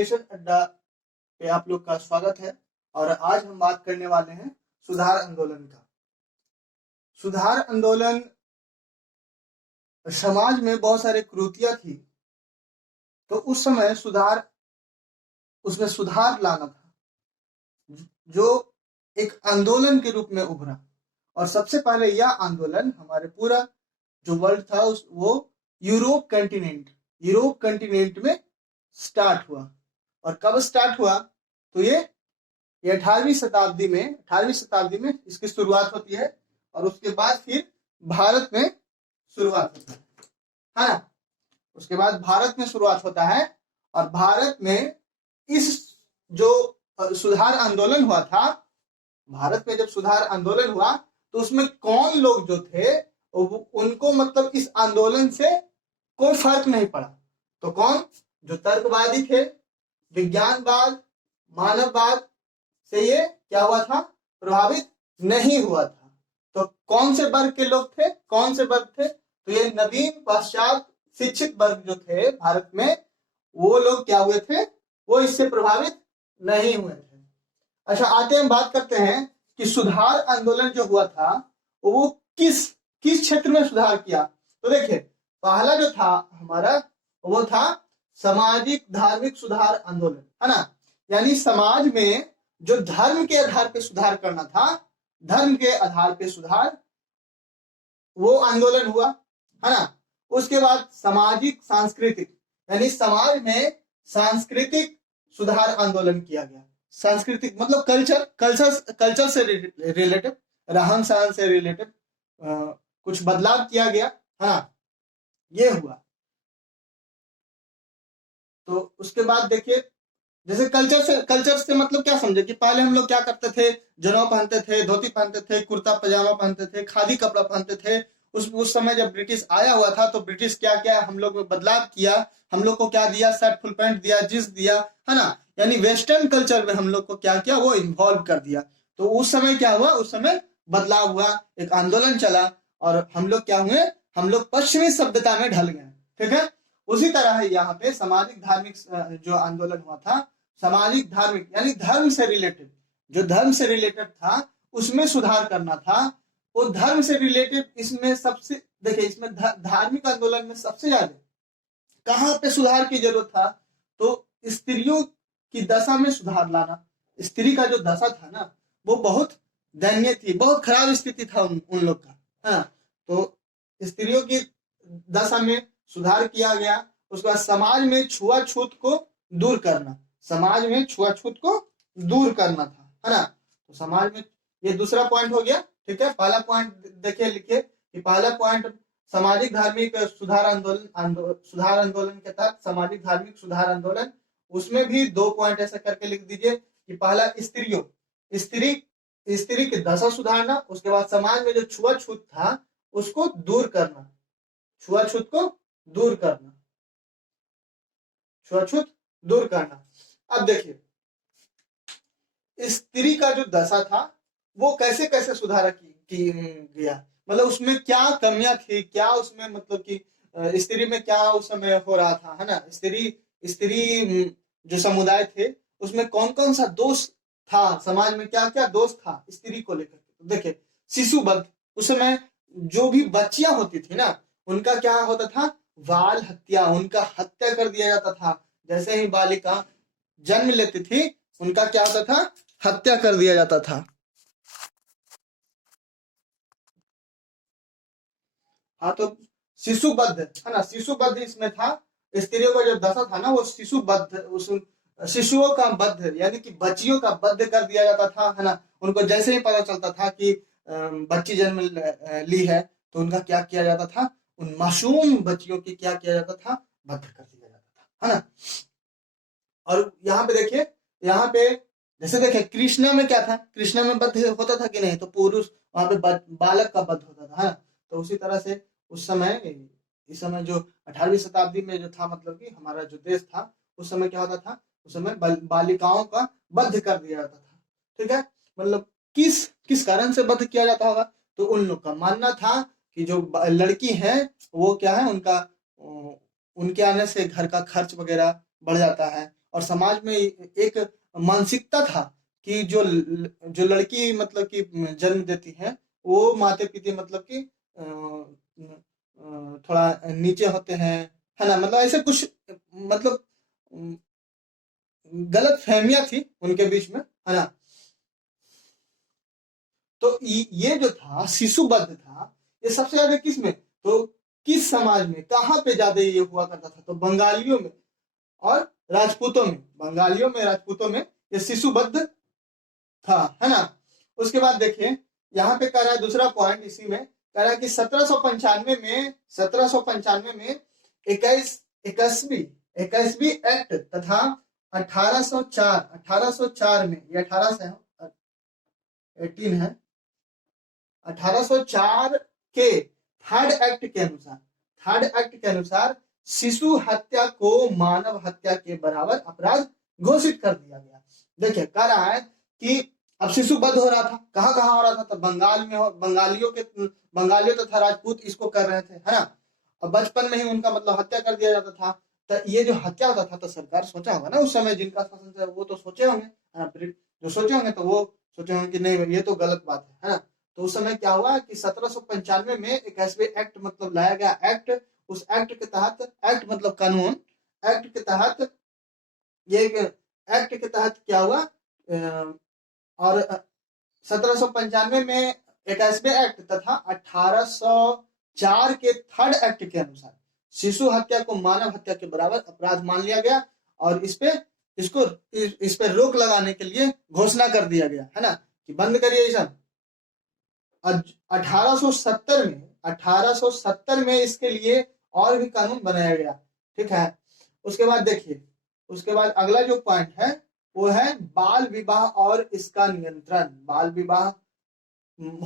Education अड्डा पे आप लोग का स्वागत है। और आज हम बात करने वाले हैं सुधार आंदोलन का। सुधार आंदोलन समाज में बहुत सारे कुरीतियां थी, तो उस समय उसमें सुधार लाना था, जो एक आंदोलन के रूप में उभरा। और सबसे पहले यह आंदोलन हमारे पूरा जो वर्ल्ड था वो यूरोप कंटिनेंट में स्टार्ट हुआ। और कब स्टार्ट हुआ? तो ये 18वीं शताब्दी में इसकी शुरुआत होती है, और उसके बाद फिर भारत में शुरुआत होता है ना। उसके बाद भारत में शुरुआत होता है, और भारत में इस जो सुधार आंदोलन हुआ था, भारत में जब सुधार आंदोलन हुआ तो उसमें कौन लोग जो थे उनको मतलब इस आंदोलन से कोई फर्क नहीं पड़ा। तो कौन? जो तर्कवादी थे, विज्ञानवाद, मानववाद से ये क्या हुआ था? प्रभावित नहीं हुआ था। तो कौन से वर्ग के लोग थे? तो ये नवीन पश्चात शिक्षित वर्ग जो थे भारत में, वो लोग क्या हुए थे? वो इससे प्रभावित नहीं हुए थे। अच्छा, आते हम बात करते हैं कि सुधार आंदोलन जो हुआ था वो किस क्षेत्र में सुधार किया। तो देखिए, पहला जो था हमारा वो था सामाजिक धार्मिक सुधार आंदोलन, है ना। यानी समाज में जो धर्म के आधार पे सुधार करना था, धर्म के आधार पे सुधार, वो आंदोलन हुआ, है ना। उसके बाद सामाजिक सांस्कृतिक, यानी समाज में सांस्कृतिक सुधार आंदोलन किया गया। सांस्कृतिक मतलब कल्चर से रिलेटेड, रहन सहन से रिलेटेड कुछ बदलाव किया गया, हाँ, ये हुआ। तो उसके बाद देखिए, जैसे कल्चर से मतलब क्या समझे कि पहले हम लोग क्या करते थे? जनेऊ पहनते थे, धोती पहनते थे, कुर्ता पजामा पहनते थे, खादी कपड़ा पहनते थे। उस समय जब ब्रिटिश आया हुआ था तो ब्रिटिश क्या हम लोग में बदलाव किया। हम लोग को क्या दिया? शर्ट फुल पैंट दिया, जींस दिया, है ना। यानी वेस्टर्न कल्चर में हम लोग को क्या किया? वो इन्वॉल्व कर दिया। तो उस समय क्या हुआ? उस समय बदलाव हुआ, एक आंदोलन चला, और हम लोग क्या हुए? हम लोग पश्चिमी सभ्यता में ढल गए। ठीक है। उसी तरह है यहाँ पे सामाजिक धार्मिक जो आंदोलन हुआ था, सामाजिक धार्मिक यानी धर्म से रिलेटेड, जो धर्म से रिलेटेड था उसमें सुधार करना था। वो धर्म से रिलेटेड इसमें सबसे, देखिए, इसमें धार्मिक आंदोलन में सबसे ज्यादा कहाँ पे सुधार की जरूरत था? तो स्त्रियों की दशा में सुधार लाना। स्त्री का जो दशा था ना, वो बहुत दयनीय थी, बहुत खराब स्थिति था उन लोग का, है ना। तो स्त्रियों की दशा में सुधार किया गया। उसके बाद समाज में छुआछूत को दूर करना, समाज में छुआछूत को दूर करना था, है ना। तो समाज में, ये दूसरा पॉइंट हो गया। ठीक है, पहला पॉइंट देखिए, लिखिए कि पहला पॉइंट सामाजिक धार्मिक सुधार आंदोलन के तहत सामाजिक धार्मिक सुधार आंदोलन, उसमें भी 2 पॉइंट ऐसा करके लिख दीजिए कि पहला स्त्री की दशा सुधारना, उसके बाद समाज में जो छुआछूत था उसको दूर करना, छुआछूत को दूर करना, छुआछूत दूर करना। अब देखिए, स्त्री का जो दशा था वो कैसे कैसे सुधार की गया, मतलब उसमें क्या कमियां थी, क्या उसमें मतलब कि स्त्री में क्या उस समय हो रहा था, है ना। स्त्री जो समुदाय थे उसमें कौन कौन सा दोष था, समाज में क्या क्या दोष था स्त्री को लेकर। तो देखिए, शिशुवध, उस समय जो भी बच्चियां होती थी ना, उनका क्या होता था? बाल हत्या, उनका हत्या कर दिया जाता था। जैसे ही बालिका जन्म लेती थी उनका क्या होता था? हत्या कर दिया जाता था। हाँ, तो शिशुबद्ध, है ना, शिशुबद्ध इसमें था। स्त्रियों का जो दशा था ना वो शिशुबद्ध, उस शिशुओं का बद्ध यानी कि बच्चियों का बद्ध कर दिया जाता था, है ना। उनको जैसे ही पता चलता था कि बच्ची जन्म ली है तो उनका क्या किया जाता था? उन मासूम बच्चियों की क्या किया जाता था? बद्ध कर दिया जाता था, है ना। और यहाँ पे देखिए, यहाँ पे जैसे देखिए कृष्णा में क्या था? कृष्णा में बद्ध होता था कि नहीं? तो पुरुष वहां पे बालक का बद्ध होता था, है ना। तो उसी तरह से उस समय, इस समय जो 18वीं शताब्दी में जो था, मतलब कि हमारा जो देश था उस समय क्या होता था? उस समय बालिकाओं का बद्ध कर दिया जाता था। ठीक है, मतलब किस कारण से बद्ध किया जाता होगा? तो उन लोग का मानना था कि जो लड़की है वो क्या है, उनके आने से घर का खर्च वगैरह बढ़ जाता है, और समाज में एक मानसिकता था कि जो लड़की मतलब कि जन्म देती है वो माते पिता मतलब कि थोड़ा नीचे होते हैं, है ना, मतलब ऐसे कुछ मतलब गलत फहमियां थी उनके बीच में, है ना। तो ये जो था शिशु वध था, ये सबसे ज्यादा किस में, तो किस समाज में, कहाँ पे ज्यादा ये हुआ करता था, तो बंगालियों में और राजपूतों में, बंगालियों में राजपूतों में ये शिशु वध था, है ना। उसके बाद देखिए यहाँ पे कह रहा है दूसरा पॉइंट इसी में, कह रहा है कि 1795 में 21वीं एक्ट तथा 1804 में, ये 18 से 18 है, 1804 के थर्ड एक्ट के अनुसार शिशु हत्या को मानव हत्या के बराबर अपराध घोषित कर दिया गया। देखिए कह रहा है कि अब शिशु वध हो रहा था, कहाँ कहाँ हो रहा था, तो बंगाल में बंगालियों तथा राजपूत इसको कर रहे थे, है ना। और बचपन में ही उनका मतलब हत्या कर दिया जाता था। तो ये जो हत्या होता था, तो सरकार सोचा होगा ना उस समय, जिनका शासन था वो तो सोचे होंगे, जो सोचे होंगे तो वो सोचे होंगे कि नहीं ये तो गलत बात है ना। तो उस समय क्या हुआ कि 1795 में 21वें एक्ट मतलब लाया गया एक्ट। उस एक्ट के तहत, एक्ट मतलब कानून, एक्ट के तहत ये एक्ट के तहत क्या हुआ, और 1795 में 21वें एक्ट तथा 1804 के थर्ड एक्ट के अनुसार शिशु हत्या को मानव हत्या के बराबर अपराध मान लिया गया, और इस पे रोक लगाने के लिए घोषणा कर दिया गया, है ना, कि बंद करिए ये सब। 1870 में इसके लिए और भी कानून बनाया गया, ठीक है। उसके बाद देखिए, उसके बाद अगला जो पॉइंट है वो है बाल विवाह और इसका नियंत्रण। बाल विवाह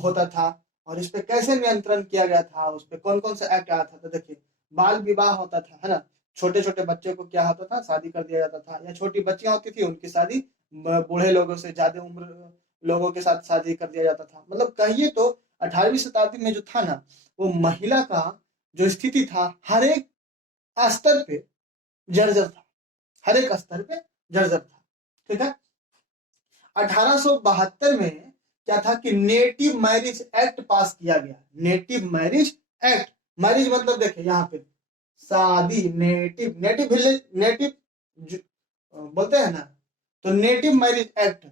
होता था और इस पे कैसे नियंत्रण किया गया था, उस पे कौन कौन सा एक्ट आया था। तो देखिए बाल विवाह होता था, है ना, छोटे छोटे बच्चे को क्या होता था, शादी कर दिया जाता था, या छोटी बच्चियां होती थी उनकी शादी बूढ़े लोगों से, ज्यादा उम्र लोगों के साथ शादी कर दिया जाता था। मतलब कहिए तो 18वीं शताब्दी में जो था ना, वो महिला का जो स्थिति था हर एक स्तर पे जर्जर था, हर एक स्तर पे जर्जर था, ठीक है। 1872 में क्या था कि नेटिव मैरिज एक्ट पास किया गया। नेटिव मैरिज एक्ट, मैरिज मतलब देखिए यहाँ पे शादी, नेटिव नेटिव विलेज, नेटिव बोलते हैं ना, तो नेटिव मैरिज एक्ट,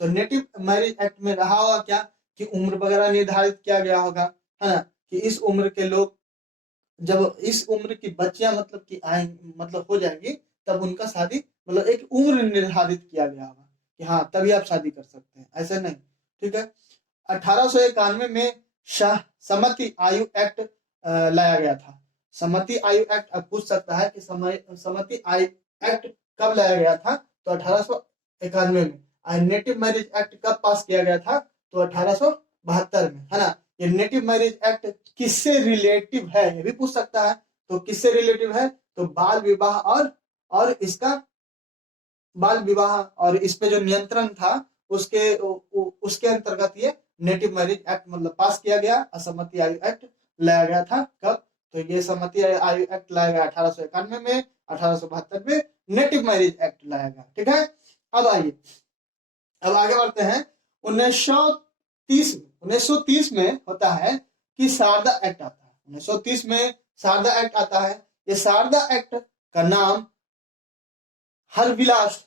तो नेटिव मैरिज एक्ट में रहा होगा क्या कि उम्र वगैरह निर्धारित किया गया होगा, है ना, कि इस उम्र के लोग, जब इस उम्र की बच्चियां मतलब कि आए मतलब हो जाएंगी, तब उनका शादी मतलब एक उम्र निर्धारित किया गया होगा कि हाँ तभी आप शादी कर सकते हैं, ऐसे नहीं, ठीक है। 1891 में सहमति आयु एक्ट लाया गया था। सहमति आयु एक्ट, अब पूछ सकता है कि सहमति आयु एक्ट कब लाया गया था, तो 1891 में। नेटिव मैरिज एक्ट कब पास किया गया था, तो 1872 में, है ना। ये नेटिव मैरिज एक्ट किससे रिलेटिव है, ये भी पूछ सकता है। तो किससे रिलेटिव है, तो बाल विवाह और इसका बाल विवाह और इस पे जो नियंत्रण था उसके अंतर्गत ये नेटिव मैरिज एक्ट मतलब पास किया गया। असहमति आयु एक्ट लाया गया था कब, तो ये सहमति आयु एक्ट लाया गया 1891 में। 1872 में नेटिव मैरिज एक्ट लाया गया, ठीक है। अब आइए, अब आगे बढ़ते हैं। 1930 में होता है कि शारदा एक्ट आता है। 1930 में शारदा एक्ट आता है। ये शारदा एक्ट का नाम हरविलास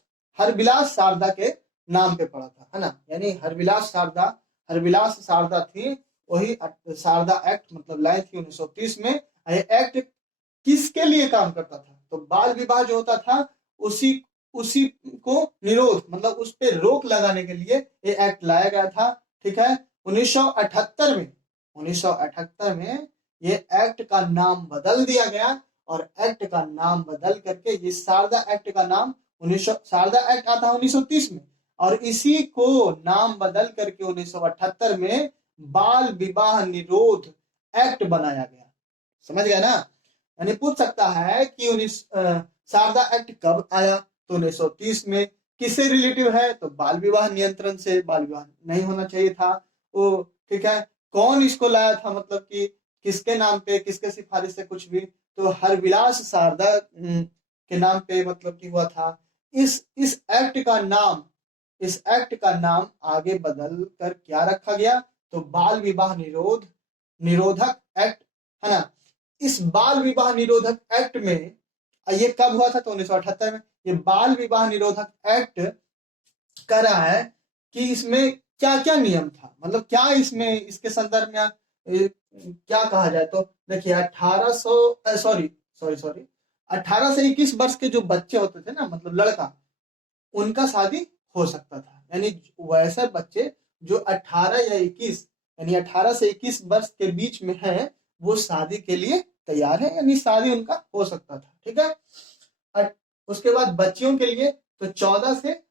शारदा के नाम पे पड़ा था, है ना, यानी हरविलास शारदा थी, वही शारदा एक्ट मतलब लाई थी 1930 में। ये एक्ट किसके लिए काम करता था, तो बाल विवाह जो होता था उसी को निरोध मतलब उस पे रोक लगाने के लिए ये एक्ट लाया गया था, ठीक है। 1978 में ये एक्ट का नाम बदल दिया गया, और एक्ट का नाम बदल करके ये शारदा एक्ट का नाम शारदा एक्ट आता है 1930 में, और इसी को नाम बदल करके 1978 में बाल विवाह निरोध एक्ट बनाया गया। समझ गया ना। यानी पूछ सकता है कि शारदा एक्ट कब आया, तो 1930 में। किससे रिलेटिव है, तो बाल विवाह नियंत्रण से, बाल विवाह नहीं होना चाहिए था वो, ठीक है। कौन इसको लाया था, मतलब कि किसके नाम पे, किसके सिफारिश से, कुछ भी, तो हरविलास शारदा के नाम पे मतलब कि हुआ था। इस एक्ट का नाम आगे बदल कर क्या रखा गया, तो बाल विवाह निरोधक एक्ट, है ना। इस बाल विवाह निरोधक एक्ट में ये कब हुआ था, तो 1978 में। ये बाल विवाह निरोधक एक्ट कह रहा है कि इसमें क्या क्या नियम था, मतलब क्या इसमें इसके संदर्भ में क्या कहा जाए, तो देखिए 18 से 21 वर्ष के जो बच्चे होते थे ना, मतलब लड़का, उनका शादी हो सकता था। यानी वैसे बच्चे जो 18 या 21, यानी 18 से 21 वर्ष के बीच में है, वो शादी के लिए तैयार है, यानी शादी उनका हो सकता था। ठीक है। उसके बाद बच्चियों के लिए तो 14 से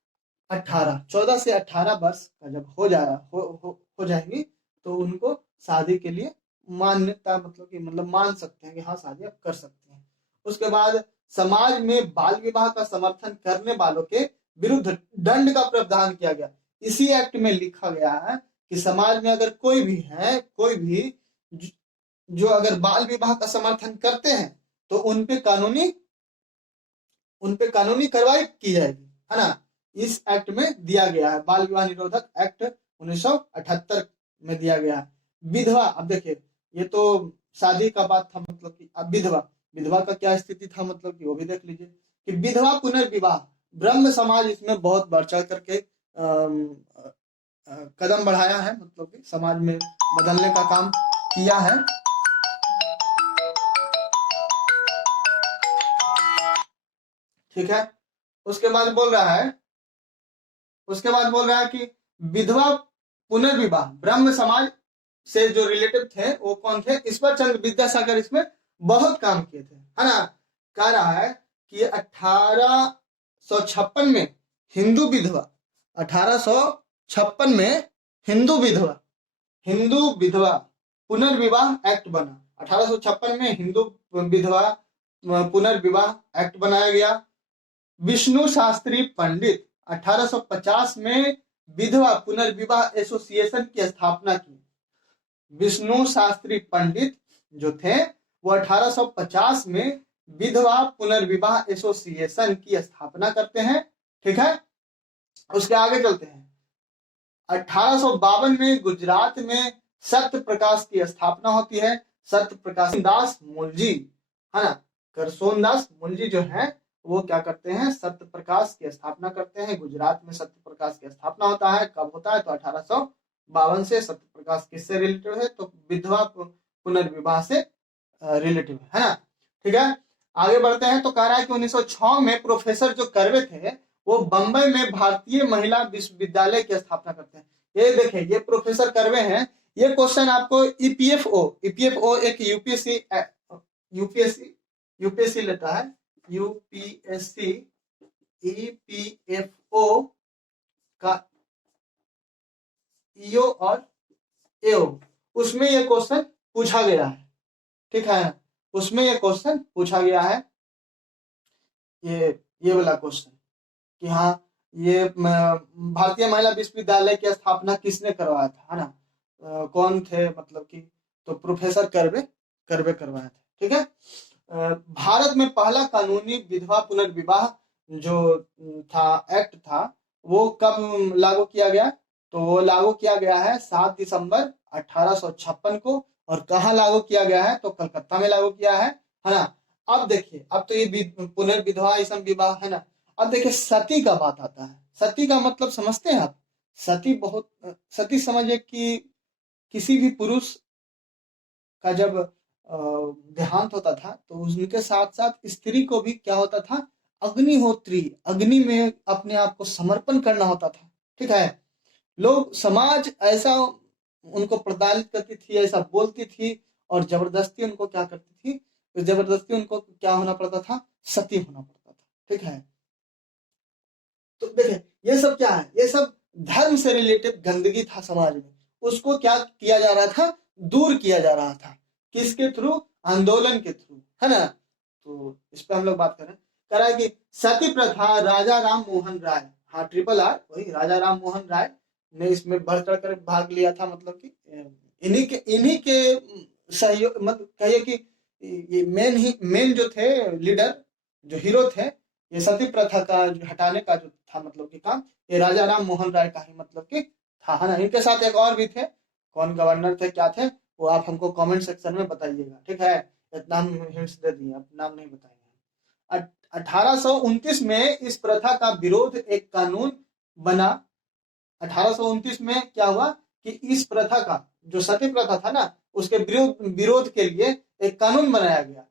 18 वर्ष का जब हो जाएंगी, तो उनको शादी के लिए मान्यता, मतलब मान सकते हैं कि हाँ शादी आप कर सकते हैं। उसके बाद समाज में बाल विवाह का समर्थन करने वालों के विरुद्ध दंड का प्रावधान किया गया। इसी एक्ट में लिखा गया है कि समाज में अगर कोई भी जो अगर बाल विवाह का समर्थन करते हैं, तो उनपे कानूनी कार्रवाई की जाएगी, है ना। इस एक्ट में दिया गया है, बाल विवाह निरोधक एक्ट 1978 में दिया गया है। विधवा, अब देखिए ये तो शादी का बात था, मतलब कि अब विधवा का क्या स्थिति था, मतलब कि वो भी देख लीजिए कि विधवा पुनर्विवाह, ब्रह्म समाज इसमें बहुत बढ़ चढ़ करके कदम बढ़ाया है, मतलब कि समाज में बदलने का काम किया है। ठीक है। उसके बाद बोल रहा है कि विधवा पुनर्विवाह ब्रह्म समाज से जो रिलेटिव थे वो कौन थे, ईश्वर चंद्र विद्यासागर इसमें बहुत काम किए थे, है ना। कह रहा है कि 1856 में हिंदू विधवा 1856 में हिंदू विधवा पुनर्विवाह एक्ट बना। 1856 में हिंदू विधवा पुनर्विवाह एक्ट बनाया गया। विष्णु शास्त्री पंडित 1850 में विधवा पुनर्विवाह एसोसिएशन की स्थापना की। विष्णु शास्त्री पंडित जो थे वो 1850 में विधवा पुनर्विवाह एसोसिएशन की स्थापना करते हैं। ठीक है। उसके आगे चलते हैं। 1852 में गुजरात में सत्य प्रकाश की स्थापना होती है। सत्य प्रकाश दास मुलजी, है ना, करसोनदास मुलजी जो है वो क्या करते हैं, सत्य प्रकाश की स्थापना करते हैं। गुजरात में सत्य प्रकाश की स्थापना होता है, कब होता है, तो 1852 से। सत्य प्रकाश किससे रिलेटिव है, तो विधवा पुनर्विवाह से रिलेटिव है ना। ठीक है। आगे बढ़ते हैं, तो कह रहा है कि 1906 में प्रोफेसर जो कर्वे थे वो बंबई में भारतीय महिला विश्वविद्यालय की स्थापना करते हैं। ये देखें, ये प्रोफेसर कर्वे हैं। ये क्वेश्चन आपको ईपीएफओ एक यूपीएससी लेता है, यूपीएससी ईपीएफओ का ईओ और एओ, उसमें ये क्वेश्चन पूछा गया है। ठीक है, उसमें ये क्वेश्चन पूछा गया है, ये वाला क्वेश्चन कि हाँ ये भारतीय महिला विश्वविद्यालय की स्थापना किसने करवाया था, है ना, कौन थे, मतलब कि तो प्रोफेसर कर्वे करवाया था। ठीक है। भारत में पहला कानूनी विधवा पुनर्विवाह जो था एक्ट था वो कब लागू किया गया, तो वो लागू किया गया है 7 दिसंबर 1856 को। और कहाँ लागू किया गया है, तो कलकत्ता में लागू किया है ना। अब देखिए, अब तो ये पुनर्विधवा विवाह है ना। अब देखिए सती का बात आता है। सती का मतलब समझते हैं आप? सती समझिए कि किसी भी पुरुष का जब देहांत होता था तो उनके साथ साथ स्त्री को भी क्या होता था, अग्निहोत्री, अग्नि में अपने आप को समर्पण करना होता था। ठीक है। लोग, समाज ऐसा उनको प्रताड़ित करती थी, ऐसा बोलती थी, और जबरदस्ती उनको क्या करती थी, तो जबरदस्ती उनको क्या होना पड़ता था, सती होना पड़ता था। ठीक है। तो देखें ये सब क्या है, ये सब धर्म से रिलेटेड गंदगी था समाज में, उसको क्या किया जा रहा था, दूर किया जा रहा था। किसके थ्रू? आंदोलन के थ्रू, है ना। तो इस पे हम लोग बात करें, कह रहा है कि सती प्रथा राजा राम मोहन राय, हाँ ट्रिपल आर, वही राजा राम मोहन राय ने इसमें बढ़ चढ़ कर भाग लिया था। मतलब कि इन्हीं के सहयोग, मतलब कहिए कि ये मेन जो थे लीडर, जो हीरो थे, ये सती प्रथा का हटाने का जो था मतलब कि काम, ये राजा राम मोहन राय का ही मतलब कि था, है ना। इनके साथ एक और भी थे, कौन गवर्नर थे क्या थे वो आप हमको कमेंट सेक्शन में बताइएगा, ठीक है। इतना हम हिंट्स दे दिए, अब नाम नहीं बताएंगे। 1829 में इस प्रथा का विरोध एक कानून बना। 1829 में क्या हुआ कि इस प्रथा का जो सती प्रथा था ना उसके विरोध के लिए एक कानून बनाया गया,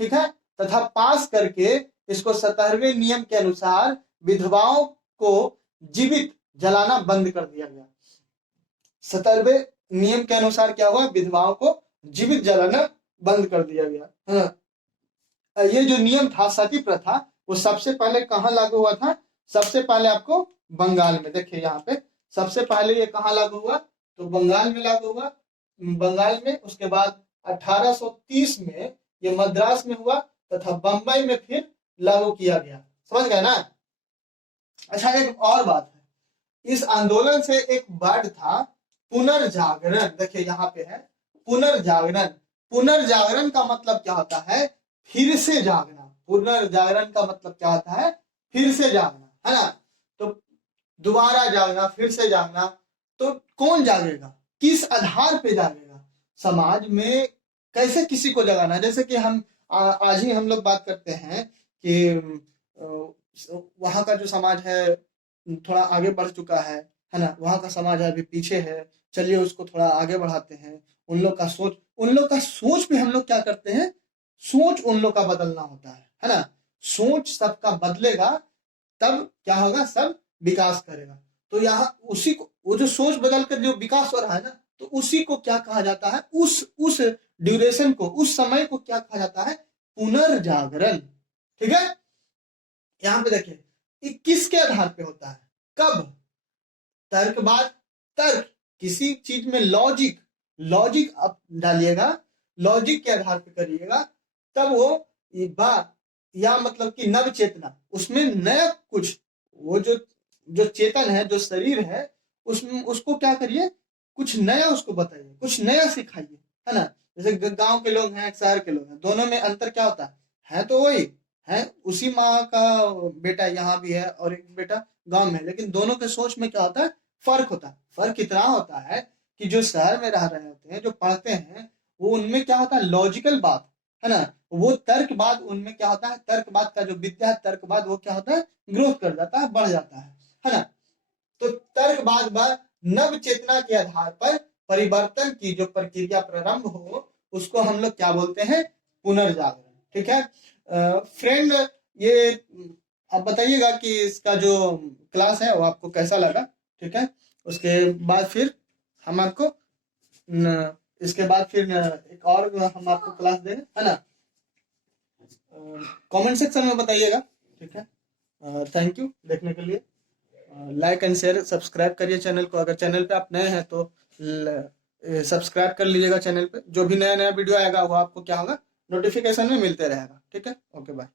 ठीक है, तथा पास करके इसको 17वें नियम के अनुसार विधवाओं को जीवित जलाना बंद कर दिया गया। 17वें नियम के अनुसार क्या हुआ, विधवाओं को जीवित जलाना बंद कर दिया गया। हाँ। ये जो नियम था सती प्रथा वो सबसे पहले कहाँ लागू हुआ था, सबसे पहले आपको बंगाल में, देखिए यहाँ पे सबसे पहले ये कहाँ लागू हुआ, तो बंगाल में लागू हुआ, बंगाल में। उसके बाद 1830 में ये मद्रास में हुआ तथा बंबई में फिर लागू किया गया, समझ गए ना। अच्छा एक और बात है, इस आंदोलन से एक वर्ड था पुनर्जागरण, देखिए यहाँ पे है पुनर्जागरण। पुनर्जागरण का मतलब क्या होता है, फिर से जागना। पुनर्जागरण का मतलब क्या होता है, फिर से जागना, है ना। तो दोबारा जागना, फिर से जागना, तो कौन जागेगा, किस आधार पे जागेगा, समाज में कैसे किसी को जगाना। जैसे कि हम आज ही हम लोग बात करते हैं कि वहां का जो समाज है थोड़ा आगे बढ़ चुका है ना, वहां का समाज है अभी पीछे है, चलिए उसको थोड़ा आगे बढ़ाते हैं। उन लोग का सोच पे हम लोग क्या करते हैं, सोच उन लोग का बदलना होता है ना। सोच सबका बदलेगा तब क्या होगा, सब विकास करेगा। तो यहाँ उसी को, वो जो सोच बदल कर जो विकास हो रहा है ना, तो उसी को क्या कहा जाता है, उस ड्यूरेशन को, उस समय को क्या कहा जाता है, पुनर्जागरण, ठीक है। यहाँ पे देखिए किसके आधार पे होता है, कब, तर्कवाद, तर्क, किसी चीज में लॉजिक आप डालिएगा, लॉजिक के आधार पे करिएगा, तब वो बात, या मतलब कि नव चेतना, उसमें नया कुछ, वो जो चेतन है, जो शरीर है, उसमें उसको क्या करिए, कुछ नया उसको बताइए, कुछ नया सिखाइए, है ना। जैसे गांव के लोग हैं, शहर के लोग हैं, दोनों में अंतर क्या होता है तो वही है, उसी माँ का बेटा यहाँ भी है और एक बेटा गांव में है, लेकिन दोनों के सोच में क्या होता है, फर्क होता है। फर्क इतना होता है कि जो शहर में रह रहे होते हैं, जो पढ़ते हैं, वो उनमें क्या होता है, लॉजिकल बात, है ना। वो तर्कवाद उनमें क्या होता है, तर्कवाद का जो विद्या है, तर्कवाद, वो क्या होता है, ग्रोथ कर जाता है, बढ़ जाता है ना। तो तर्कवाद व नव चेतना के आधार पर परिवर्तन की जो प्रक्रिया प्रारंभ हो, उसको हम लोग क्या बोलते हैं, पुनर्जागरण, ठीक है। फ्रेंड, ये आप बताइएगा कि इसका जो क्लास है वो आपको कैसा लगा, ठीक है। उसके बाद फिर हम आपको इसके बाद फिर एक और हम आपको क्लास देंगे, है ना। कमेंट सेक्शन में बताइएगा, ठीक है। थैंक यू देखने के लिए। लाइक एंड शेयर, सब्सक्राइब करिए चैनल को, अगर चैनल पे आप नए हैं तो सब्सक्राइब कर लीजिएगा चैनल पे। जो भी नया नया वीडियो आएगा वो आपको क्या होगा, नोटिफिकेशन में मिलते रहेगा, ठीक है। Okay bye.